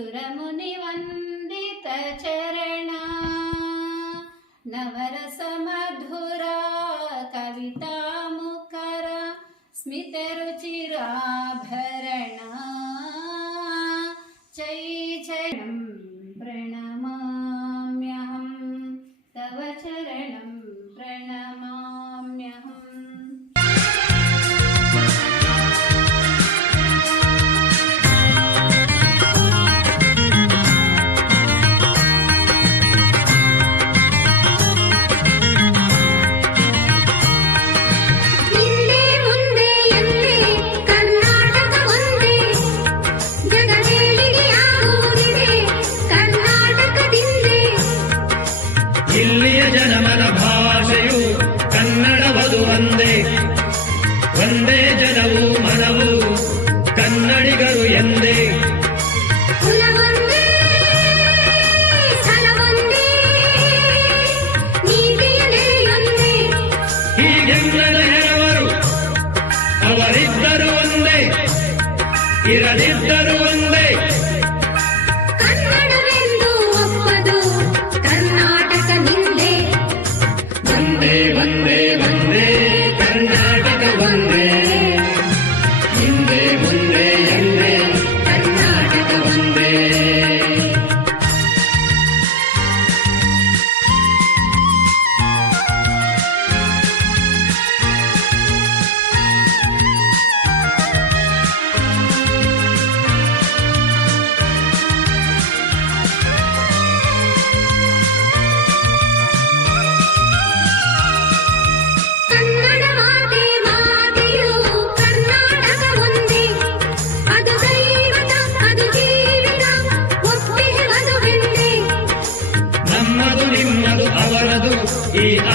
సురముని వందిత చరణ నవరస Madhura కవితాముఖర స్మితరుచిరాభరణ ending. Yeah.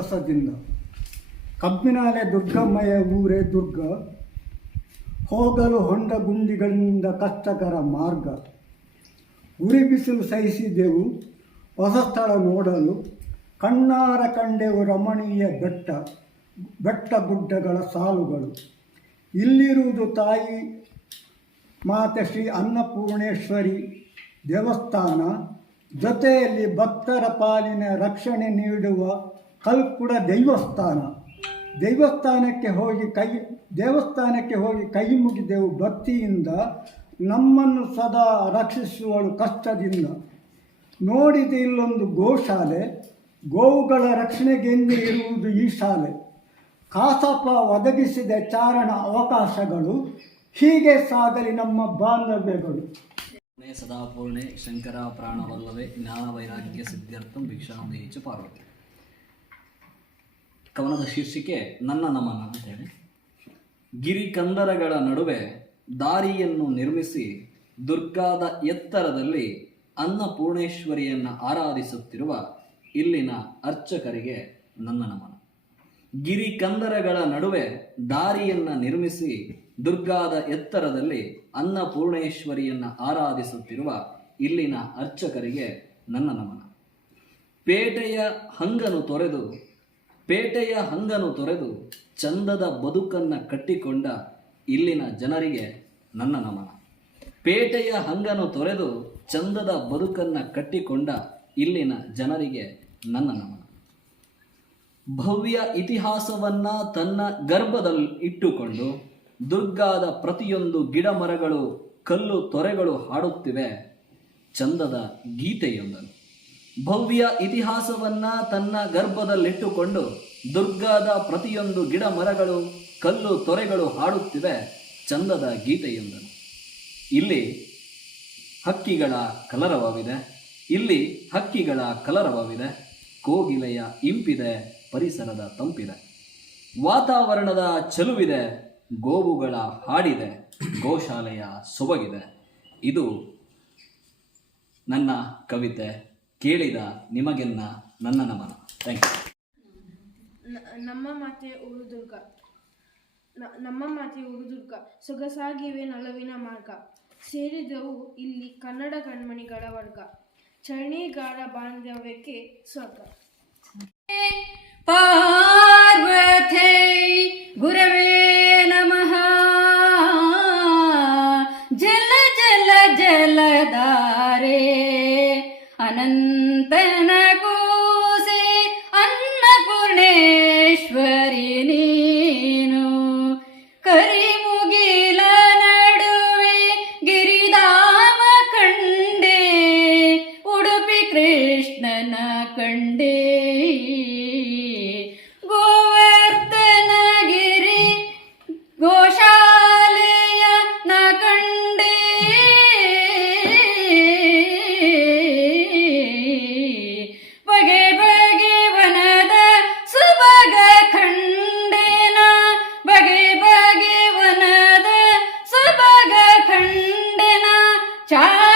ಸಂತಸದಿಂದ Kabbinale ದುರ್ಗಮ್ಮಯ ಊರೇ ದುರ್ಗ. ಹೋಗಲು ಹೊಂಡ ಗುಂಡಿಗಳಿಂದ ಕಷ್ಟಕರ ಮಾರ್ಗ. ಉರಿ ಬಿಸಿಲು ಸಹಿಸಿದೆವು ಹೊಸ ಸ್ಥಳ ನೋಡಲು. ಕಣ್ಣಾರ ಕಂಡೆವು ರಮಣೀಯ ಬೆಟ್ಟ ಬೆಟ್ಟ ಗುಡ್ಡಗಳ ಸಾಲುಗಳು. ಇಲ್ಲಿರುವುದು ತಾಯಿ ಮಾತೆ ಶ್ರೀ ಅನ್ನಪೂರ್ಣೇಶ್ವರಿ ದೇವಸ್ಥಾನ. ಜೊತೆಯಲ್ಲಿ ಭಕ್ತರ ಪಾಲಿನ ರಕ್ಷಣೆ ನೀಡುವ ಕಲ್ಕುಡ ದೈವಸ್ಥಾನ. ದೈವಸ್ಥಾನಕ್ಕೆ ಹೋಗಿ ಕೈ, ದೇವಸ್ಥಾನಕ್ಕೆ ಹೋಗಿ ಕೈ ಮುಗಿದೆವು ಭಕ್ತಿಯಿಂದ. ನಮ್ಮನ್ನು ಸದಾ ರಕ್ಷಿಸುವಳು ಕಷ್ಟದಿಂದ. ನೋಡಿದ ಇಲ್ಲೊಂದು ಗೋಶಾಲೆ. ಗೋವುಗಳ ರಕ್ಷಣೆಗೆಂದು ಇರುವುದು ಈ ಶಾಲೆ. ಕಾಸಪ್ಪ ಒದಗಿಸಿದ ಚಾರಣ ಅವಕಾಶಗಳು, ಹೀಗೆ ಸಾಗಲಿ ನಮ್ಮ ಬಾಂಧವ್ಯಗಳು. ಸದಾ ಪೂರ್ಣೆ, ಶಂಕರ ಪ್ರಾಣವಲ್ಲವೇ ಜ್ಞಾನ ವೈರಾಗ್ಯ ಸಿದ್ಧಾರ್ಥಂ ಭಿಕ್ಷಾಂದೇಹಿ ಚ ಪಾರ್ವತಿ. ಕವನದ ಶೀರ್ಷಿಕೆ ನನ್ನ ನಮನ ಅಂತೇಳಿ ಗಿರಿ ಕಂದರಗಳ ನಡುವೆ ದಾರಿಯನ್ನು ನಿರ್ಮಿಸಿ ದುರ್ಗಾದ ಎತ್ತರದಲ್ಲಿ ಅನ್ನಪೂರ್ಣೇಶ್ವರಿಯನ್ನು ಆರಾಧಿಸುತ್ತಿರುವ ಇಲ್ಲಿನ ಅರ್ಚಕರಿಗೆ ನನ್ನ ನಮನ. ಗಿರಿ ಕಂದರಗಳ ನಡುವೆ ದಾರಿಯನ್ನು ನಿರ್ಮಿಸಿ ದುರ್ಗಾದ ಎತ್ತರದಲ್ಲಿ ಅನ್ನಪೂರ್ಣೇಶ್ವರಿಯನ್ನು ಆರಾಧಿಸುತ್ತಿರುವ ಇಲ್ಲಿನ ಅರ್ಚಕರಿಗೆ ನನ್ನ ನಮನ. ಪೇಟೆಯ ಹಂಗನು ತೊರೆದು ಪೇಟೆಯ ಹಂಗನು ತೊರೆದು ಚಂದದ ಬದುಕನ್ನ ಕಟ್ಟಿಕೊಂಡ ಇಲ್ಲಿನ ಜನರಿಗೆ ನನ್ನ ನಮನ. ಪೇಟೆಯ ಹಂಗನು ತೊರೆದು ಚಂದದ ಬದುಕನ್ನ ಕಟ್ಟಿಕೊಂಡ ಇಲ್ಲಿನ ಜನರಿಗೆ ನನ್ನ ನಮನ. ಭವ್ಯ ಇತಿಹಾಸವನ್ನ ತನ್ನ ಗರ್ಭದಲ್ಲಿ ಇಟ್ಟುಕೊಂಡು ದುರ್ಗಾದ ಪ್ರತಿಯೊಂದು ಗಿಡ ಮರಗಳು ಕಲ್ಲು, ತೊರೆಗಳು ಹಾಡುತ್ತಿವೆ. ಚಂದದ ಗೀತೆಯೊಂದನ್ನು ಭವ್ಯ ಇತಿಹಾಸವನ್ನ ತನ್ನ ಗರ್ಭದಲ್ಲಿಟ್ಟುಕೊಂಡು ದುರ್ಗಾದ ಪ್ರತಿಯೊಂದು ಗಿಡ ಮರಗಳು, ಕಲ್ಲು ತೊರೆಗಳು ಹಾಡುತ್ತಿವೆ ಚಂದದ ಗೀತೆಯೊಂದನ್ನು ಇಲ್ಲಿ ಹಕ್ಕಿಗಳ ಕಲರವವಿದೆ, ಇಲ್ಲಿ ಹಕ್ಕಿಗಳ ಕಲರವವಿದೆ, ಕೋಗಿಲೆಯ ಇಂಪಿದೆ, ಪರಿಸರದ ತಂಪಿದೆ. ವಾತಾವರಣದ ಚಲುವಿದೆ, ಗೋವುಗಳ ಹಾಡಿದೆ, ಗೋಶಾಲೆಯ ಸೊಬಗಿದೆ. ಇದು ನನ್ನ ಕವಿತೆ. ಕೇಳಿದ ನಿಮಗೆಲ್ಲ ನನ್ನ ನಮನ. ಥ್ಯಾಂಕ್ ಯು ನಮ್ಮ ಮಾತೆ ಉರುದುರ್ಗ ದುರ್ಗ ನಮ್ಮ ಮಾತೆ ಉರುದುರ್ಗ ಸೊಗಸಾಗಿವೆ ನಲವಿನ ಮಾರ್ಗ. ಸೇರಿದವು ಇಲ್ಲಿ ಕನ್ನಡ ಕಣ್ಮಣಿಗಳ ವರ್ಗ. ಚರಣಿಗಾರ ಬಾಂಧವ್ಯಕ್ಕೆ ಸ್ವರ್ಗ. ಪಾರ್ವತೆ ಗುರವೇ ನಮಃ. ಜಲ ಜಲ ಜಲಧಾರೆ ಅನಂತನ ಕೂಸೆ ಅನ್ನಪೂರ್ಣೇಶ್ವರಿ ನೀನು. ಕರಿಮುಗಿಲ ನಡುವೆ ಗಿರಿಧಾಮ ಕಂಡೆ ಉಡುಪಿ ಕೃಷ್ಣನ ಕಂಡೆ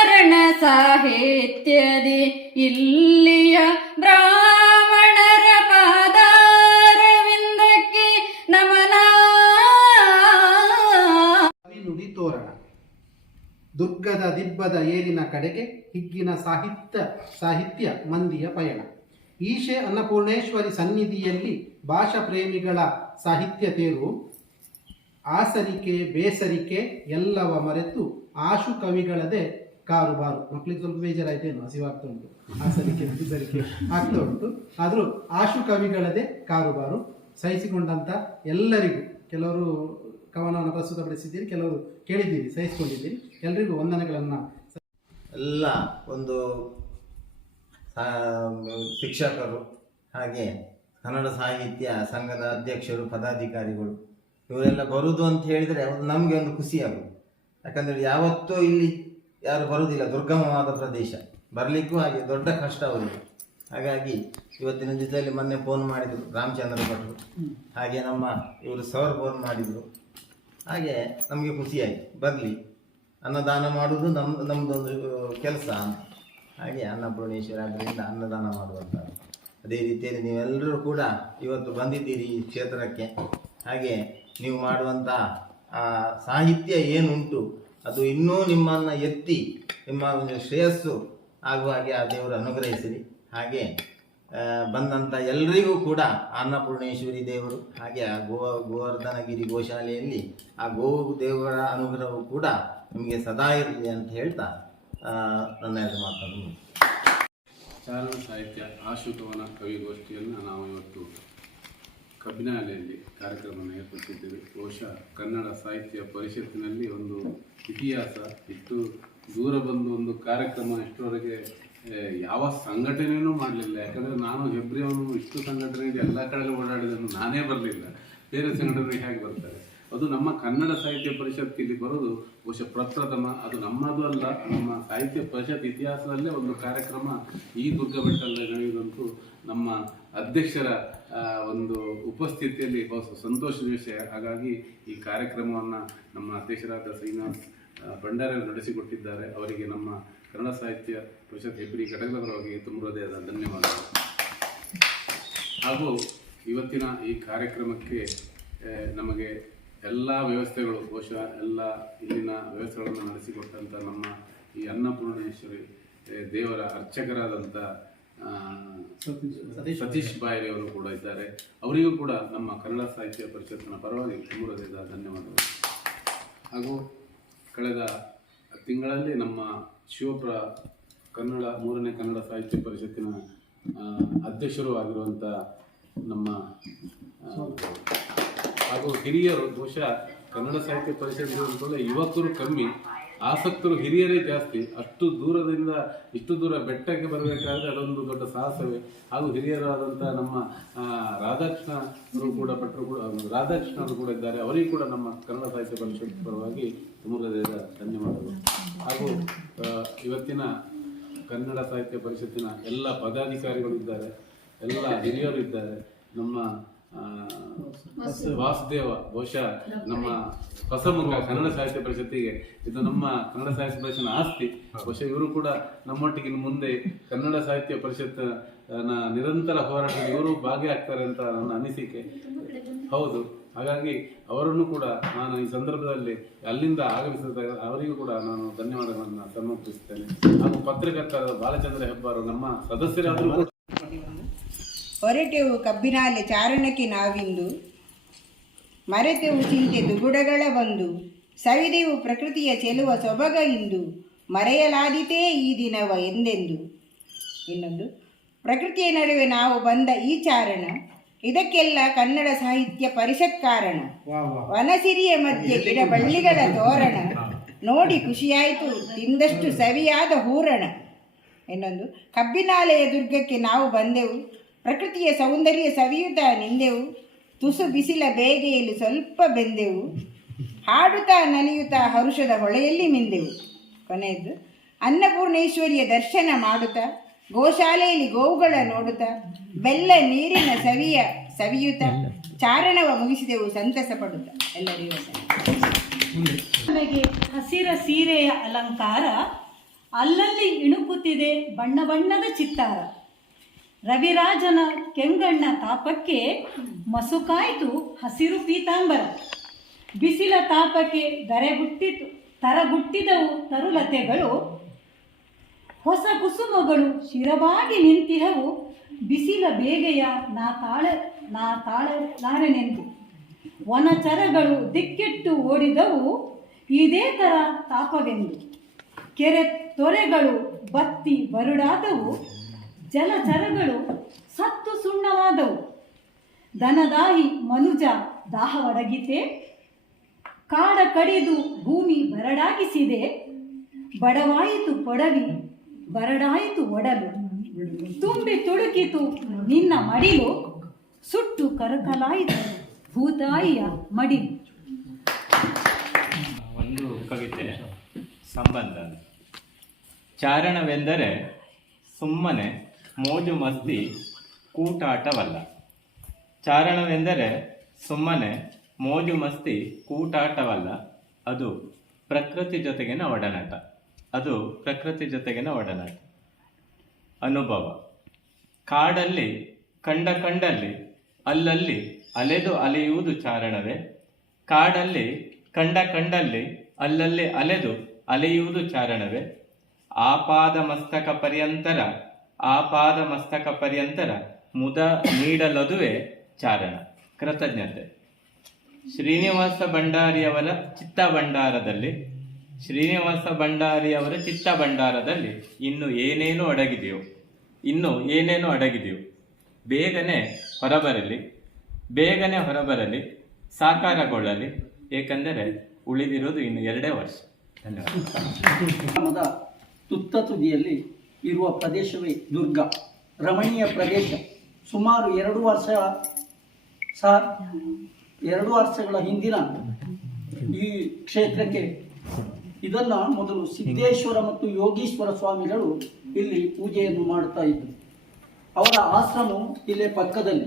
ಚಾರಣ ಸಾಹಿತ್ಯದಿ ಇಲ್ಲಿಯ ಬ್ರಾಹ್ಮಣರ ಪಾದಾರವಿಂದಕ್ಕೆ ನಮನ. ನುಡಿ ತೋರಣ. ದುರ್ಗದ ದಿಬ್ಬದ ಏರಿನ ಕಡೆಗೆ ಹಿಗ್ಗಿನ ಸಾಹಿತ್ಯ ಸಾಹಿತ್ಯ ಮಂದಿಯ ಪಯಣ. ಈಶೆ ಅನ್ನಪೂರ್ಣೇಶ್ವರಿ ಸನ್ನಿಧಿಯಲ್ಲಿ ಭಾಷಾ ಪ್ರೇಮಿಗಳ ಸಾಹಿತ್ಯ ತೇರು. ಆಸರಿಕೆ, ಬೇಸರಿಕೆ ಎಲ್ಲವ ಮರೆತು ಆಶು ಕವಿಗಳದೇ ಕಾರುಬಾರು. ಮಕ್ಕಳಿಗೆ ಸ್ವಲ್ಪ ಬೇಜಾರಾಯ್ತೇನೋ ಹಸಿವಾಗ್ತಾ ಉಂಟು. ಆಸರಿಕೆ ಬೇಸರಿಕೆ ಆಗ್ತಾ ಉಂಟು. ಆದರೂ ಆಶು ಕವಿಗಳದೇ ಕಾರುಬಾರು. ಸಹಿಸಿಕೊಂಡಂಥ ಎಲ್ಲರಿಗೂ, ಕೆಲವರು ಕವನವನ್ನು ಪ್ರಸ್ತುತಪಡಿಸಿದ್ದೀರಿ, ಕೆಲವರು ಕೇಳಿದ್ದೀರಿ, ಸಹಿಸಿಕೊಂಡಿದ್ದೀರಿ. ಎಲ್ಲರಿಗೂ ವಂದನೆಗಳನ್ನು ಎಲ್ಲ ಒಂದು ಶಿಕ್ಷಕರು ಹಾಗೆ ಕನ್ನಡ ಸಾಹಿತ್ಯ ಸಂಘದ ಅಧ್ಯಕ್ಷರು, ಪದಾಧಿಕಾರಿಗಳು, ಇವರೆಲ್ಲ ಬರುವುದು ಅಂತ ಹೇಳಿದರೆ ನಮಗೆ ಒಂದು ಖುಷಿ ಆಗುದು ಯಾಕಂದರೆ ಯಾವತ್ತೂ ಇಲ್ಲಿ ಯಾರು ಬರುವುದಿಲ್ಲ ದುರ್ಗಮವಾದ ಪ್ರದೇಶ. ಬರಲಿಕ್ಕೂ ಹಾಗೆ ದೊಡ್ಡ ಕಷ್ಟ ಅವರಿಗೆ. ಹಾಗಾಗಿ ಇವತ್ತಿನ ಜೊತೆಯಲ್ಲಿ ಮೊನ್ನೆ ಫೋನ್ ಮಾಡಿದರು ರಾಮಚಂದ್ರ ಭಟ್ರು ಹಾಗೆ ನಮ್ಮ ಇವರು ಸರ್ ಫೋನ್ ಮಾಡಿದರು. ಹಾಗೆ ನಮಗೆ ಖುಷಿಯಾಯಿತು. ಬರಲಿ. ಅನ್ನದಾನ ಮಾಡುವುದು ನಮ್ಮ ನಮ್ಮದೊಂದು ಕೆಲಸ ಅಂತ. ಹಾಗೆ ಅನ್ನಪೂರ್ಣೇಶ್ವರ ಆದ್ದರಿಂದ ಅನ್ನದಾನ ಮಾಡುವಂಥ ಅದೇ ರೀತಿಯಲ್ಲಿ ನೀವೆಲ್ಲರೂ ಕೂಡ ಇವತ್ತು ಬಂದಿದ್ದೀರಿ ಈ ಕ್ಷೇತ್ರಕ್ಕೆ. ಹಾಗೆ ನೀವು ಮಾಡುವಂಥ ಆ ಸಾಹಿತ್ಯ ಏನುಂಟು ಅದು ಇನ್ನೂ ನಿಮ್ಮನ್ನು ಎತ್ತಿ, ನಿಮ್ಮ ಒಂದು ಶ್ರೇಯಸ್ಸು ಆಗುವ ಹಾಗೆ ಆ ದೇವರು ಅನುಗ್ರಹಿಸಿರಿ ಹಾಗೆ ಬಂದಂಥ ಎಲ್ಲರಿಗೂ ಕೂಡ ಅನ್ನಪೂರ್ಣೇಶ್ವರಿ ದೇವರು, ಹಾಗೆ ಆ ಗೋ, ಗೋವರ್ಧನಗಿರಿ ಗೋಶಾಲೆಯಲ್ಲಿ ಆ ಗೋವು ದೇವರ ಅನುಗ್ರಹವು ಕೂಡ ನಿಮಗೆ ಸದಾ ಇರಲಿ ಅಂತ ಹೇಳ್ತಾ ನನ್ನ ಎರಡು ಮಾತನ್ನು. ಚಾರಣ ಸಾಹಿತ್ಯ ಆಶುಕವನ ಕವಿಗೋಷ್ಠಿಯನ್ನು ನಾವು ಇವತ್ತು ಕಬ್ಬಿನಾಲೆಯಲ್ಲಿ ಕಾರ್ಯಕ್ರಮವನ್ನು ಏರ್ಪಡಿಸಿದ್ದೇವೆ. ಬಹುಶಃ ಕನ್ನಡ ಸಾಹಿತ್ಯ ಪರಿಷತ್ತಿನಲ್ಲಿ ಒಂದು ಇತಿಹಾಸ ಇಷ್ಟು ದೂರ ಬಂದು ಒಂದು ಕಾರ್ಯಕ್ರಮ ಇಷ್ಟರವರೆಗೆ ಯಾವ ಸಂಘಟನೆಯೂ ಮಾಡಲಿಲ್ಲ. ಯಾಕಂದರೆ ನಾನು ಹೆಬ್ರಿಯವನು ಇಷ್ಟು ಇದೆ ಎಲ್ಲ ಕಡೆ ಓಡಾಡಿದನು ನಾನೇ ಬರಲಿಲ್ಲ. ಬೇರೆ ಸಂಘಟನೆ ಹೇಗೆ ಬರ್ತಾರೆ? ಅದು ನಮ್ಮ ಕನ್ನಡ ಸಾಹಿತ್ಯ ಪರಿಷತ್ ಇಲ್ಲಿ ಬರೋದು ಬಹುಶಃ ಪ್ರಪ್ರಥಮ. ಅದು ನಮ್ಮದು ಅಲ್ಲ, ನಮ್ಮ ಸಾಹಿತ್ಯ ಪರಿಷತ್ ಇತಿಹಾಸದಲ್ಲೇ ಒಂದು ಕಾರ್ಯಕ್ರಮ ಈ ದುರ್ಗ ಬೆಟ್ಟದಲ್ಲಿ ನಡೆಯುವುದಂತೂ ನಮ್ಮ ಅಧ್ಯಕ್ಷರ ಒಂದು ಉಪಸ್ಥಿತಿಯಲ್ಲಿ ಬಹು ಸಂತೋಷದ ವಿಷಯ. ಹಾಗಾಗಿ ಈ ಕಾರ್ಯಕ್ರಮವನ್ನು ನಮ್ಮ ಅಧ್ಯಕ್ಷರಾದ ಶ್ರೀನಿವಾಸ್ ಭಂಡಾರ ನಡೆಸಿಕೊಟ್ಟಿದ್ದಾರೆ. ಅವರಿಗೆ ನಮ್ಮ ಕನ್ನಡ ಸಾಹಿತ್ಯ ಪರಿಷತ್ ಹೆಬ್ರಿ ಘಟಕದ ಪರವಾಗಿ ತುಂಬ ಹೃದಯದ ಧನ್ಯವಾದಗಳು. ಹಾಗೂ ಇವತ್ತಿನ ಈ ಕಾರ್ಯಕ್ರಮಕ್ಕೆ ನಮಗೆ ಎಲ್ಲ ವ್ಯವಸ್ಥೆಗಳು, ಬಹುಶಃ ಎಲ್ಲ ಇಲ್ಲಿನ ವ್ಯವಸ್ಥೆಗಳನ್ನು ನಡೆಸಿಕೊಟ್ಟಂಥ ನಮ್ಮ ಈ ಅನ್ನಪೂರ್ಣೇಶ್ವರಿ ದೇವರ ಅರ್ಚಕರಾದಂಥ ಸತೀಶ್ ಬಾಯರಿ ಅವರು ಕೂಡ ಇದ್ದಾರೆ. ಅವರಿಗೂ ಕೂಡ ನಮ್ಮ ಕನ್ನಡ ಸಾಹಿತ್ಯ ಪರಿಷತ್ತಿನ ಪರವಾಗಿ ತುಂಬ ಧನ್ಯವಾದಗಳು. ಹಾಗೂ ಕಳೆದ ತಿಂಗಳಲ್ಲಿ ನಮ್ಮ ಶಿವಪುರ ಕನ್ನಡ ಮೂರನೇ ಕನ್ನಡ ಸಾಹಿತ್ಯ ಪರಿಷತ್ತಿನ ಅಧ್ಯಕ್ಷರು ಆಗಿರುವಂಥ ನಮ್ಮ ಹಾಗೂ ಹಿರಿಯರು ಬಹುಶಃ ಕನ್ನಡ ಸಾಹಿತ್ಯ ಪರಿಷತ್ ಯುವಕರು ಕಮ್ಮಿ. ಆಸಕ್ತರು ಹಿರಿಯರೇ ಜಾಸ್ತಿ. ಅಷ್ಟು ದೂರದಿಂದ ಇಷ್ಟು ದೂರ ಬೆಟ್ಟಕ್ಕೆ ಬರಬೇಕಾದ್ರೆ ಅದೊಂದು ದೊಡ್ಡ ಸಾಹಸವೇ. ಹಾಗೂ ಹಿರಿಯರಾದಂಥ ನಮ್ಮ ರಾಧಾಕೃಷ್ಣ ಕೂಡ, ಭಟ್ರು ಕೂಡ ರಾಧಾಕೃಷ್ಣರು ಕೂಡ ಇದ್ದಾರೆ. ಅವರಿಗೂ ಕೂಡ ನಮ್ಮ ಕನ್ನಡ ಸಾಹಿತ್ಯ ಪರಿಷತ್ ಪರವಾಗಿ ತುಂಬ ಹೃದಯದ ಧನ್ಯವಾದಗಳು. ಹಾಗೂ ಇವತ್ತಿನ ಕನ್ನಡ ಸಾಹಿತ್ಯ ಪರಿಷತ್ತಿನ ಎಲ್ಲ ಪದಾಧಿಕಾರಿಗಳು ಇದ್ದಾರೆ. ಎಲ್ಲ ಹಿರಿಯರು ಇದ್ದಾರೆ. ನಮ್ಮ ವಾಸುದೇವ, ಬಹುಶಃ ನಮ್ಮ ಹೊಸಮುಖ ಕನ್ನಡ ಸಾಹಿತ್ಯ ಪರಿಷತ್ತಿಗೆ, ಇದು ನಮ್ಮ ಕನ್ನಡ ಸಾಹಿತ್ಯ ಪರಿಷತ್ನ ಆಸ್ತಿ. ಬಹುಶಃ ಇವರು ಕೂಡ ನಮ್ಮೊಟ್ಟಿಗೆ ಮುಂದೆ ಕನ್ನಡ ಸಾಹಿತ್ಯ ಪರಿಷತ್ ನಿರಂತರ ಹೋರಾಟದಲ್ಲಿ ಇವರು ಭಾಗಿಯಾಗ್ತಾರೆ ಅಂತ ನನ್ನ ಅನಿಸಿಕೆ. ಹೌದು, ಹಾಗಾಗಿ ಅವರನ್ನು ಕೂಡ ನಾನು ಈ ಸಂದರ್ಭದಲ್ಲಿ ಅಲ್ಲಿಂದ ಆಗಮಿಸಿದ ಅವರಿಗೂ ಕೂಡ ನಾನು ಧನ್ಯವಾದಗಳನ್ನು ಸಮರ್ಪಿಸುತ್ತೇನೆ. ಹಾಗೂ ಪತ್ರಕರ್ತರ ಬಾಲಚಂದ್ರ ಹೆಬ್ಬಾರು, ನಮ್ಮ ಸದಸ್ಯರಾದರೂ ಹೊರಟೆವು ಕಬ್ಬಿನಾಲೆ ಚಾರಣಕ್ಕೆ ನಾವಿಂದು ಮರೆತೆವು ಚಿಂತೆ ದುಗುಡಗಳ ಬಂದು ಸವಿದೆವು ಪ್ರಕೃತಿಯ ಚೆಲುವ ಸೊಬಗ ಇಂದು ಮರೆಯಲಾದಿತೇ ಈ ದಿನವ ಎಂದೆಂದು. ಇನ್ನೊಂದು ಪ್ರಕೃತಿಯ ನಡುವೆ ನಾವು ಬಂದ ಈ ಚಾರಣ ಇದಕ್ಕೆಲ್ಲ ಕನ್ನಡ ಸಾಹಿತ್ಯ ಪರಿಷತ್ ಕಾರಣ. ವನಸಿರಿಯ ಮಧ್ಯೆ ಗಿಡ ಬಳ್ಳಿಗಳ ತೋರಣ. ನೋಡಿ ಖುಷಿಯಾಯಿತು ತಿಂದಷ್ಟು ಸವಿಯಾದ ಹೂರಣ. ಇನ್ನೊಂದು ಕಬ್ಬಿನಾಲೆಯ ದುರ್ಗಕ್ಕೆ ನಾವು ಬಂದೆವು ಪ್ರಕೃತಿಯ ಸೌಂದರ್ಯ ಸವಿಯುತ್ತಾ ನಿಂದೆವು ತುಸು ಬಿಸಿಲ ಬೇಗೆಯಲ್ಲಿ ಸ್ವಲ್ಪ ಬೆಂದೆವು. ಹಾಡುತ್ತಾ ನಲಿಯುತ್ತಾ ಹರುಷದ ಹೊಳೆಯಲ್ಲಿ ಮಿಂದೆವು. ಕೊನೆಯದ್ದು, ಅನ್ನಪೂರ್ಣೇಶ್ವರಿಯ ದರ್ಶನ ಮಾಡುತ್ತಾ, ಗೋಶಾಲೆಯಲ್ಲಿ ಗೋವುಗಳ ನೋಡುತ್ತಾ, ಬೆಲ್ಲ ನೀರಿನ ಸವಿಯ ಸವಿಯುತ್ತಾ, ಚಾರಣವ ಮುಗಿಸಿದೆವು ಸಂತಸ ಪಡುತ್ತಾ. ಎಲ್ಲರಿಗೂ ವಂದನೆ. ನಮಗೆ ಹಸಿರ ಸೀರೆಯ ಅಲಂಕಾರ ಅಲ್ಲಲ್ಲಿ ಇಣುಕುತ್ತಿದೆ ಬಣ್ಣ ಬಣ್ಣದ ಚಿತ್ತಾರ. ರವಿರಾಜನ ಕೆಂಗಣ್ಣ ತಾಪಕ್ಕೆ ಮಸುಕಾಯಿತು ಹಸಿರು ಪೀತಾಂಬರ. ಬಿಸಿಲ ತಾಪಕ್ಕೆ ಗರೆಗುಟ್ಟಿತು ತರಗುಟ್ಟಿದವು ತರುಲತೆಗಳು. ಹೊಸ ಕುಸುಮಗಳು ಶಿರವಾಗಿ ನಿಂತಿಹವು, ಬಿಸಿಲ ಬೇಗೆಯ ನಾ ತಾಳ, ನಾ ತಾಳಲಾರನೆಂದು. ವನಚರಗಳು ದಿಕ್ಕೆಟ್ಟು ಓಡಿದವು, ಇದೇ ಥರ ತಾಪವೆಂದು. ಕೆರೆ ತೊರೆಗಳು ಬತ್ತಿ ಬರುಡಾದವು. ಜಲಚರಗಳು ಸತ್ತು ಸುಣ್ಣವಾದವು. ದನದಾಹಿ ಮನುಜ ದಾಹವಡಗಿತೆ. ಕಾಡ ಕಡಿದು ಭೂಮಿ ಬರಡಾಗಿಸಿದೆ. ಬಡವಾಯಿತು ಪೊಡವಿ ಬರಡಾಯಿತು ಒಡಲು. ತುಂಬಿ ತುಳುಕಿತು ನಿನ್ನ ಮಡಿಲು. ಸುಟ್ಟು ಕರಕಲಾಯಿತು ಭೂತಾಯಿಯ ಮಡಿಲು. ಒಂದು ಕವಿತೆ, ಸಂಬಂಧ. ಚಾರಣವೆಂದರೆ ಸುಮ್ಮನೆ ಮೋಜು ಮಸ್ತಿ, ಕೂಟಾಟವಲ್ಲ. ಚಾರಣವೆಂದರೆ ಸುಮ್ಮನೆ ಮೋಜು ಮಸ್ತಿ, ಕೂಟಾಟವಲ್ಲ. ಅದು ಪ್ರಕೃತಿ ಜೊತೆಗಿನ ಒಡನಾಟ. ಅದು ಪ್ರಕೃತಿ ಜೊತೆಗಿನ ಒಡನಾಟ. ಅನುಭವ. ಕಾಡಲ್ಲಿ, ಕಂಡ ಕಂಡಲ್ಲಿ, ಅಲ್ಲಲ್ಲಿ ಅಲೆದು ಅಲೆಯುವುದು ಚಾರಣವೇ. ಕಾಡಲ್ಲಿ, ಕಂಡ ಕಂಡಲ್ಲಿ, ಅಲ್ಲಲ್ಲಿ ಅಲೆದು ಅಲೆಯುವುದು ಚಾರಣವೇ. ಆಪಾದ ಮಸ್ತಕ ಪರ್ಯಂತರ ಆಪಾದ ಮಸ್ತಕ ಪರ್ಯಂತರ ಮುದ ನೀಡಲದುವೆ ಚಾರಣ. ಕೃತಜ್ಞತೆ. ಶ್ರೀನಿವಾಸ ಭಂಡಾರಿಯವರ ಚಿತ್ತ ಭಂಡಾರದಲ್ಲಿ ಶ್ರೀನಿವಾಸ ಭಂಡಾರಿಯವರ ಚಿತ್ತ ಭಂಡಾರದಲ್ಲಿ ಇನ್ನು ಏನೇನು ಅಡಗಿದೆಯೋ, ಇನ್ನು ಏನೇನು ಅಡಗಿದೆಯೋ, ಬೇಗನೆ ಹೊರಬರಲಿ ಬೇಗನೆ ಹೊರಬರಲಿ, ಸಾಕಾರಗೊಳ್ಳಲಿ, ಏಕೆಂದರೆ ಉಳಿದಿರೋದು ಇನ್ನು ಎರಡೇ ವರ್ಷ. ಧನ್ಯವಾದ. ತುತ್ತ ತುದಿಯಲ್ಲಿ ಇರುವ ಪ್ರದೇಶವೇ ದುರ್ಗ. ರಮಣೀಯ ಪ್ರದೇಶ. ಸುಮಾರು ಎರಡು ವರ್ಷ ಸಹ ಎರಡು ವರ್ಷಗಳ ಹಿಂದಿನ ಈ ಕ್ಷೇತ್ರಕ್ಕೆ ಇದನ್ನು ಮೊದಲು ಸಿದ್ದೇಶ್ವರ ಮತ್ತು ಯೋಗೀಶ್ವರ ಸ್ವಾಮಿಗಳು ಇಲ್ಲಿ ಪೂಜೆಯನ್ನು ಮಾಡ್ತಾ ಇದ್ದರು ಅವರ ಆಶ್ರಮವು ಇಲ್ಲೇ ಪಕ್ಕದಲ್ಲಿ.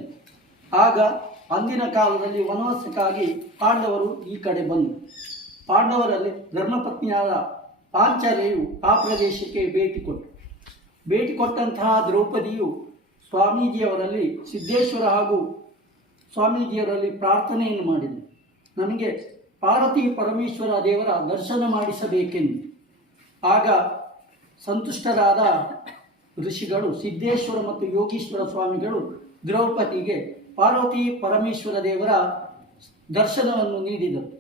ಆಗ ಅಂದಿನ ಕಾಲದಲ್ಲಿ ವನವಾಸಕ್ಕಾಗಿ ಪಾಂಡವರು ಈ ಕಡೆ ಬಂದರು. ಪಾಂಡವರಲ್ಲಿ ಧರ್ಮಪತ್ನಿಯಾದ ಪಾಂಚಾಲೆಯು ಆ ಪ್ರದೇಶಕ್ಕೆ ಭೇಟಿ ಕೊಟ್ಟರು. ಭೇಟಿ ಕೊಟ್ಟಂತಹ ದ್ರೌಪದಿಯು ಸ್ವಾಮೀಜಿಯವರಲ್ಲಿ ಸಿದ್ದೇಶ್ವರ ಹಾಗೂ ಸ್ವಾಮೀಜಿಯವರಲ್ಲಿ ಪ್ರಾರ್ಥನೆಯನ್ನು ಮಾಡಿದರು ನಮಗೆ ಪಾರ್ವತಿ ಪರಮೇಶ್ವರ ದೇವರ ದರ್ಶನ ಮಾಡಿಸಬೇಕೆಂದು. ಆಗ ಸಂತುಷ್ಟರಾದ ಋಷಿಗಳು ಸಿದ್ದೇಶ್ವರ ಮತ್ತು ಯೋಗೀಶ್ವರ ಸ್ವಾಮಿಗಳು ದ್ರೌಪದಿಗೆ ಪಾರ್ವತಿ ಪರಮೇಶ್ವರ ದೇವರ ದರ್ಶನವನ್ನು ನೀಡಿದರು.